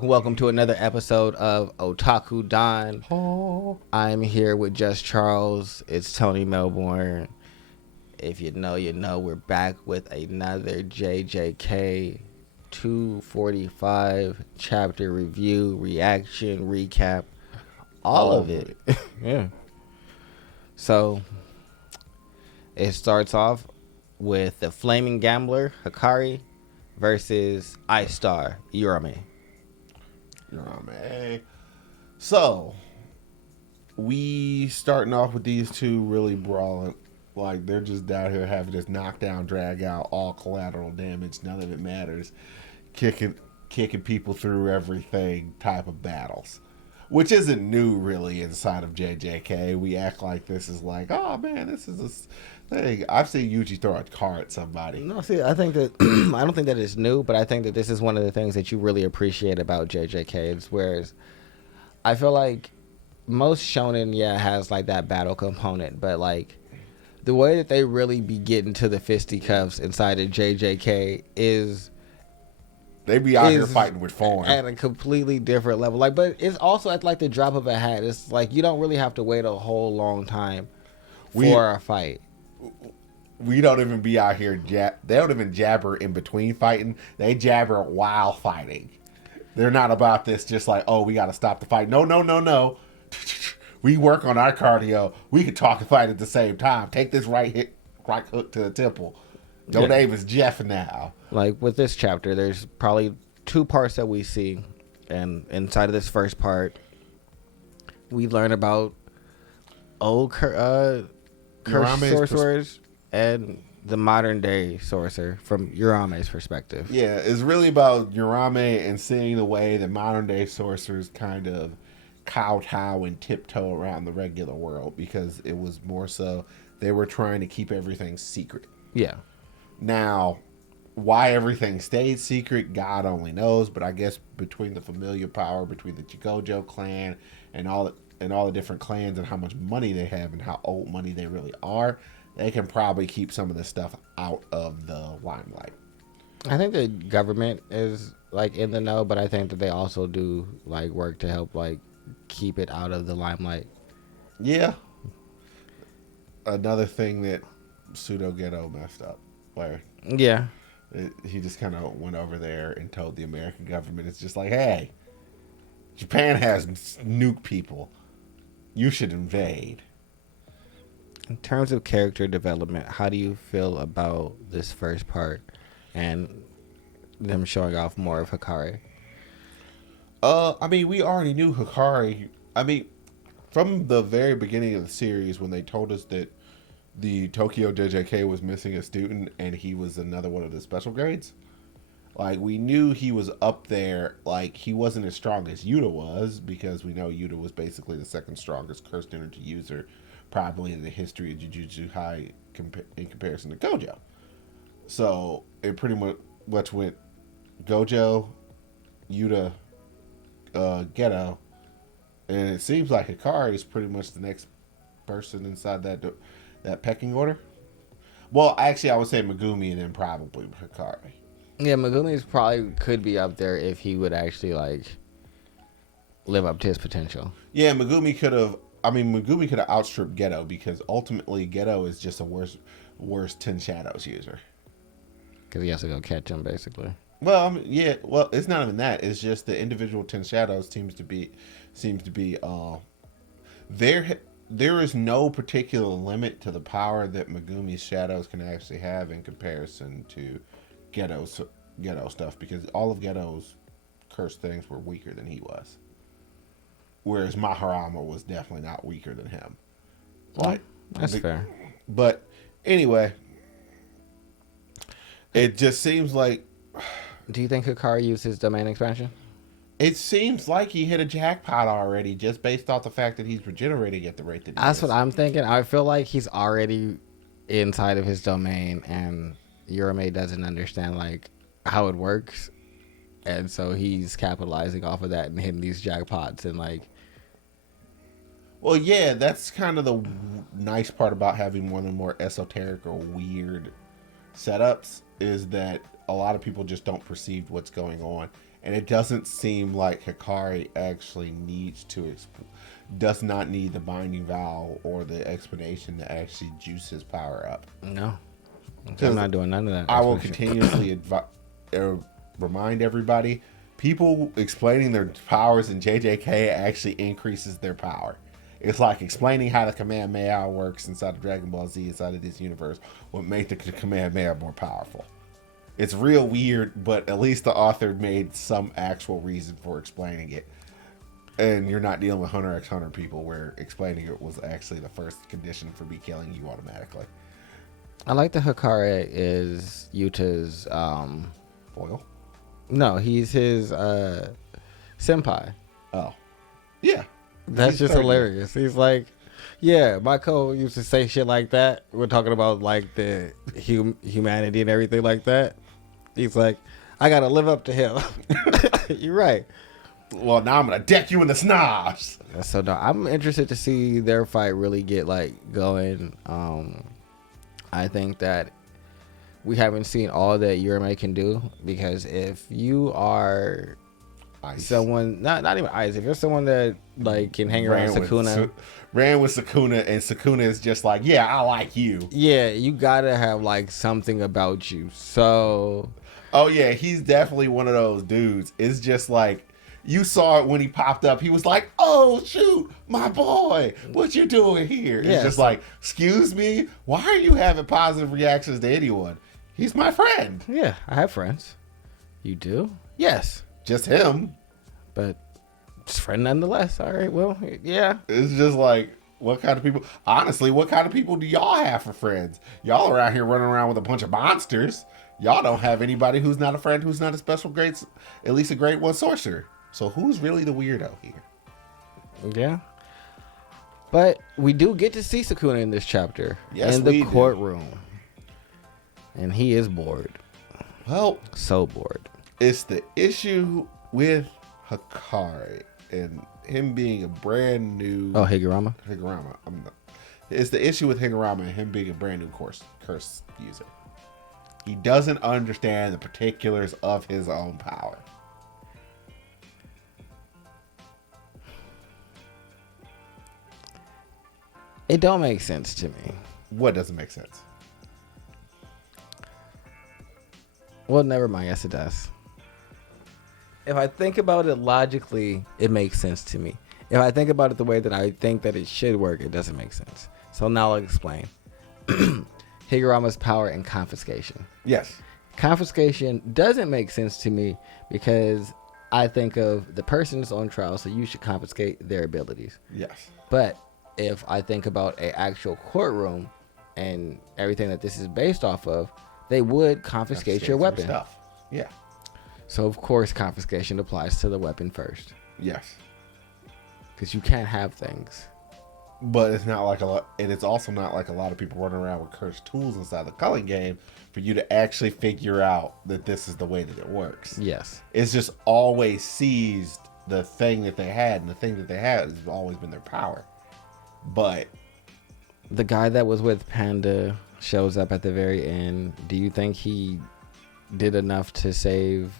Welcome to another episode of Otaku Don. Oh. I'm here with Just Charles. It's Tony Melbourne. If you know, you know. We're back with another JJK 245 chapter review, reaction, recap, all of it. Yeah. So, it starts off with the Flaming Gambler, Hakari, versus Ice Star, Uraume. So, we starting off with these two really brawling. Like, they're just down here having this knockdown, drag out, all collateral damage. None of it matters. Kicking people through everything type of battles. Which isn't new, really, inside of JJK. We act like this is like, oh, man, this is a thing. I've seen Yuji throw a car at somebody. No, see, I think that I don't think that it's new, but I think that this is one of the things that you really appreciate about JJK. It's whereas I feel like most shonen, has like that battle component, but like the way that they really be getting to the fisticuffs inside of JJK is they be out here fighting with form at a completely different level. Like, but it's also at like the drop of a hat. It's like you don't really have to wait a whole long time for a fight. We don't even be out here. They don't even jabber in between fighting. They jabber while fighting. They're not about this just like, oh, we got to stop the fight. No. We work on our cardio. We can talk and fight at the same time. Take this right hook to the temple. Your name is Jeff now. Like with this chapter, there's probably two parts that we see. And inside of this first part, we learn about old cursed sorcerers and the modern day sorcerer from Uraume's perspective. Yeah, it's really about Uraume and seeing the way that modern day sorcerers kind of kowtow and tiptoe around the regular world, because it was more so they were trying to keep everything secret. Yeah. Now, why everything stayed secret, God only knows, but I guess between the familiar power between the Chigojo clan and all the different clans and how much money they have and how old money they really are, they can probably keep some of this stuff out of the limelight. I think the government is like in the know, but I think that they also do like work to help like keep it out of the limelight. Yeah. Another thing that Pseudo Ghetto messed up, where he just kind of went over there and told the American government, it's just like, hey, Japan has nuke people. You should invade. In terms of character development, how do you feel about this first part and them showing off more of Hakari? I mean, we already knew Hakari. I mean, from the very beginning of the series, when they told us that the Tokyo JJK was missing a student and he was another one of the special grades, like, we knew he was up there. Like, he wasn't as strong as Yuta was, because we know Yuta was basically the second strongest cursed energy user probably in the history of Jujutsu High in comparison to Gojo. So it pretty much went Gojo, Yuta, Ghetto, and it seems like Hakari is pretty much the next person inside that pecking order. Well, actually, I would say Megumi and then probably Hakari. Yeah, Megumi's probably could be up there if he would actually like live up to his potential. Yeah, Megumi could have outstripped Ghetto, because ultimately Ghetto is just a worse Ten Shadows user. Because he has to go catch him, basically. Well, it's not even that. It's just the individual Ten Shadows seems to be there is no particular limit to the power that Megumi's shadows can actually have in comparison to Ghetto stuff, because all of Ghetto's cursed things were weaker than he was. Whereas Higurama was definitely not weaker than him. Like, that's fair. But anyway, it just seems like... Do you think Hakari used his domain expansion? It seems like he hit a jackpot already, just based off the fact that he's regenerating at the rate that he That's is. what I'm thinking. I feel like he's already inside of his domain, and Uraume doesn't understand like how it works, and so he's capitalizing off of that and hitting these jackpots and like. Well, yeah, that's kind of the nice part about having one of the more esoteric or weird setups, is that a lot of people just don't perceive what's going on. And it doesn't seem like Hakari actually does not need the binding vow or the explanation to actually juice his power up. No. I'm not doing none of that. I will continuously remind everybody, people explaining their powers in JJK actually increases their power. It's like explaining how the Kamehameha works inside of Dragon Ball Z, inside of this universe, would make the Kamehameha more powerful. It's real weird, but at least the author made some actual reason for explaining it. And you're not dealing with Hunter x Hunter people where explaining it was actually the first condition for me killing you automatically. I like that Hakari is Yuta's Foil? No, he's his senpai. Oh. Yeah. That's just hilarious. He's like, yeah, my co used to say shit like that. We're talking about like the humanity and everything like that. He's like, I gotta live up to him. You're right. Well, now I'm gonna deck you in the snobs. So no, I'm interested to see their fight really get like going. I think that we haven't seen all that Uraume can do, because if you are someone, not even ice, if you're someone that like can hang around Sukuna, ran with Sukuna, and Sukuna is just like, yeah, I like you. Yeah, you gotta have like something about you. So, oh yeah, he's definitely one of those dudes. It's just like, you saw it when he popped up. He was like, oh, shoot, my boy, what you doing here? It's just like, excuse me, why are you having positive reactions to anyone? He's my friend. Yeah, I have friends. You do? Yes. Just him. But just friend nonetheless. All right, well, yeah. It's just like, what kind of people, honestly, what kind of people do y'all have for friends? Y'all are out here running around with a bunch of monsters. Y'all don't have anybody who's not a friend, who's not a special grade, at least a grade 1 sorcerer. So who's really the weirdo here? Yeah. But we do get to see Sukuna in this chapter. Yes, in the courtroom. And he is bored. Well, so bored. It's the issue with Hakari and him being a brand new... Oh, Higurama? Higurama. It's the issue with Higurama and him being a brand new curse user. He doesn't understand the particulars of his own power. It don't make sense to me. What doesn't make sense? Well, never mind. Yes, it does. If I think about it logically, it makes sense to me. If I think about it the way that I think that it should work, it doesn't make sense. So now I'll explain. Higurama's power and confiscation. Yes. Confiscation doesn't make sense to me because I think of the person's on trial, so you should confiscate their abilities. Yes. But if I think about an actual courtroom and everything that this is based off of, they would confiscate your weapon. Stuff. Yeah. So of course confiscation applies to the weapon first. Yes. Because you can't have things. But it's not like a lot, and it's also not like a lot of people running around with cursed tools inside the culling game for you to actually figure out that this is the way that it works. Yes. It's just always seized the thing that they had, and the thing that they had has always been their power. But the guy that was with Panda shows up at the very end. Do you think he did enough to save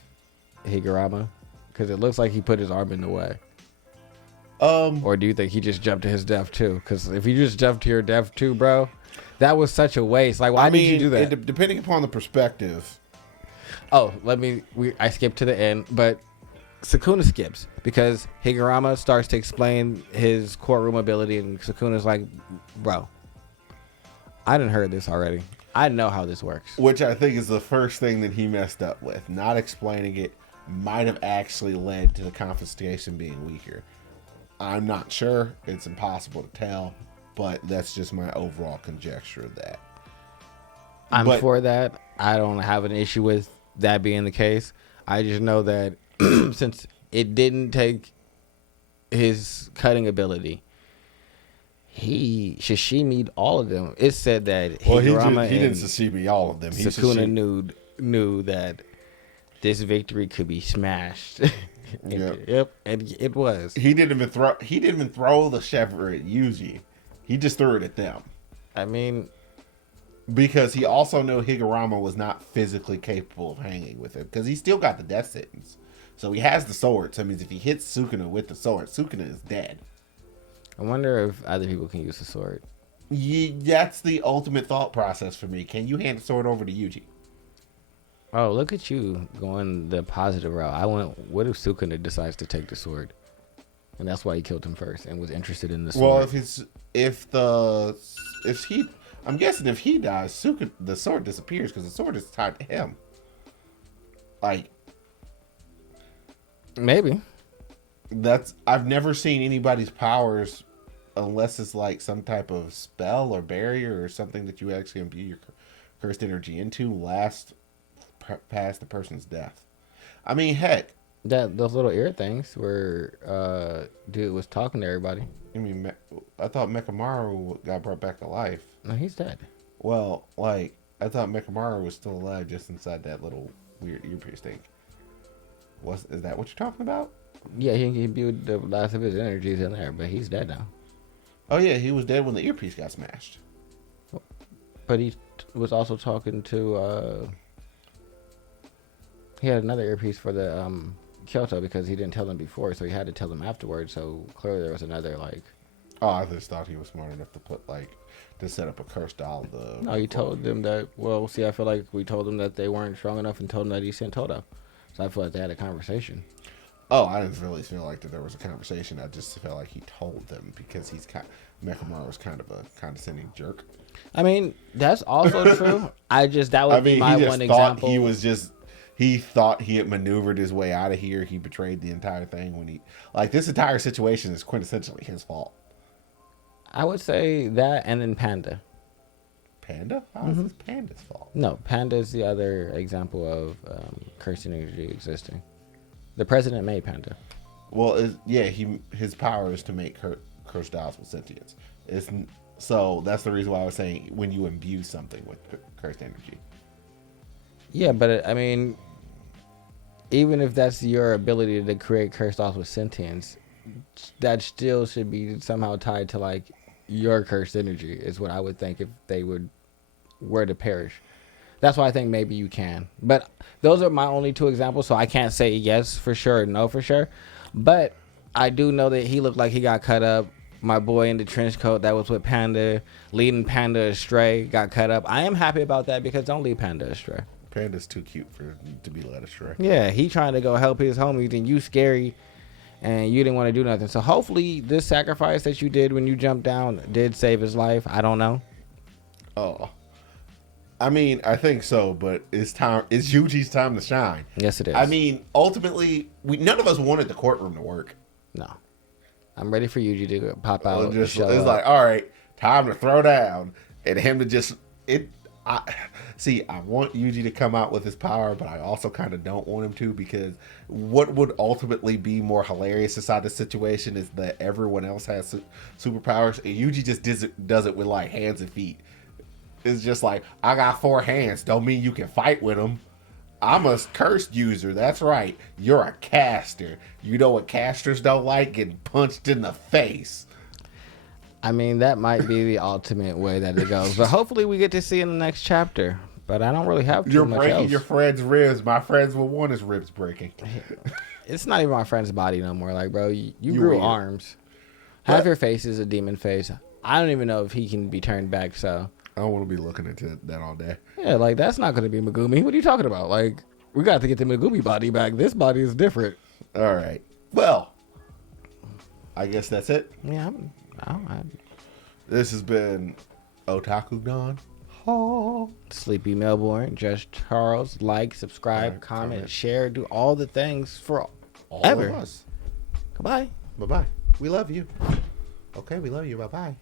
Higurama? Because it looks like he put his arm in the way. Or do you think he just jumped to his death too? Because if you just jumped to your death too, bro, that was such a waste. Like, why did you do that? Depending upon the perspective. Oh, I skipped to the end, but Sukuna skips because Higurama starts to explain his courtroom ability, and Sukuna's like, bro, I done heard this already. I know how this works. Which I think is the first thing that he messed up with. Not explaining it might have actually led to the confiscation being weaker. I'm not sure. It's impossible to tell, but that's just my overall conjecture of that. I'm for that. I don't have an issue with that being the case. I just know that since it didn't take his cutting ability, he sashimi'd all of them. It said that Higurama he didn't sashimi all of them. Sukuna knew that this victory could be smashed. Yep, and it was. He didn't even throw the chevron at Yuji. He just threw it at them. I mean, because he also knew Higurama was not physically capable of hanging with him, because he still got the death sentence. So he has the sword. So that means if he hits Sukuna with the sword, Sukuna is dead. I wonder if other people can use the sword. That's the ultimate thought process for me. Can you hand the sword over to Yuji? Oh, look at you going the positive route. I went, what if Sukuna decides to take the sword? And that's why he killed him first and was interested in the sword. Well, I'm guessing if he dies, Sukuna, the sword disappears because the sword is tied to him. Like, maybe. I've never seen anybody's powers unless it's like some type of spell or barrier or something that you actually imbue your cursed energy into last past the person's death. I mean, heck, those little ear things where dude was talking to everybody. I mean, I thought Mechamaru got brought back to life. No, he's dead. Well, like, I thought Mechamaru was still alive just inside that little weird earpiece thing. Is that what you're talking about? Yeah, he imbued the last of his energies in there, but he's dead now. Oh yeah, he was dead when the earpiece got smashed. But he was also talking to he had another earpiece for the Kyoto because he didn't tell them before, so he had to tell them afterwards. So clearly there was another like. Oh, I just thought he was smart enough to set up a curse doll. No, he told them that. Well, see, I feel like we told them that they weren't strong enough and told them that he sent Toto. So I feel like they had a conversation. Oh, I didn't really feel like that there was a conversation. I just felt like he told them because Mechamaru was kind of a condescending jerk. I mean, that's also true. That would be my one example. He thought he had maneuvered his way out of here. He betrayed the entire thing this entire situation is quintessentially his fault. I would say that, and then Panda. Panda? How is this Panda's fault? No, Panda is the other example of cursed energy existing. The president made Panda. Well, his power is to make cursed dolls with sentience. So that's the reason why I was saying when you imbue something with cursed energy. Yeah, but I mean, even if that's your ability to create cursed dolls with sentience, that still should be somehow tied to like your cursed energy is what I would think if they were to perish. That's why I think maybe you can. But those are my only two examples, so I can't say yes for sure or no for sure. But I do know that he looked like he got cut up. My boy in the trench coat that was with Panda, leading Panda astray, got cut up. I am happy about that because don't lead Panda astray. Panda's too cute to be led astray. Yeah, he trying to go help his homies and you scary and you didn't want to do nothing. So hopefully this sacrifice that you did when you jumped down did save his life. I don't know. Oh. I mean, I think so, but it's Yuji's time to shine. Yes, it is. I mean, ultimately, none of us wanted the courtroom to work. No. I'm ready for Yuji to pop out. It's like, all right, time to throw down. And him to just... I want Yuji to come out with his power, but I also kind of don't want him to because what would ultimately be more hilarious inside the situation is that everyone else has superpowers and Yuji just does it with like hands and feet. It's just like, I got 4 hands. Don't mean you can fight with them. I'm a cursed user. That's right. You're a caster. You know what casters don't like? Getting punched in the face. I mean, that might be the ultimate way that it goes. But hopefully we get to see in the next chapter. But I don't really have too much else. You're breaking your friend's ribs. My friends will want his ribs breaking. It's not even my friend's body no more. Like, bro, you grew arms. Half your face is a demon face. I don't even know if he can be turned back, so... I don't want to be looking into that all day. Yeah, like, that's not going to be Megumi. What are you talking about? Like, we got to get the Megumi body back. This body is different. All right. Well, I guess that's it. Yeah, This has been Otaku Don. Sleepy Melbourne, Just Charles. Like, subscribe, comment, share, do all the things for all of us. Goodbye. Bye-bye. We love you. Okay, we love you. Bye-bye.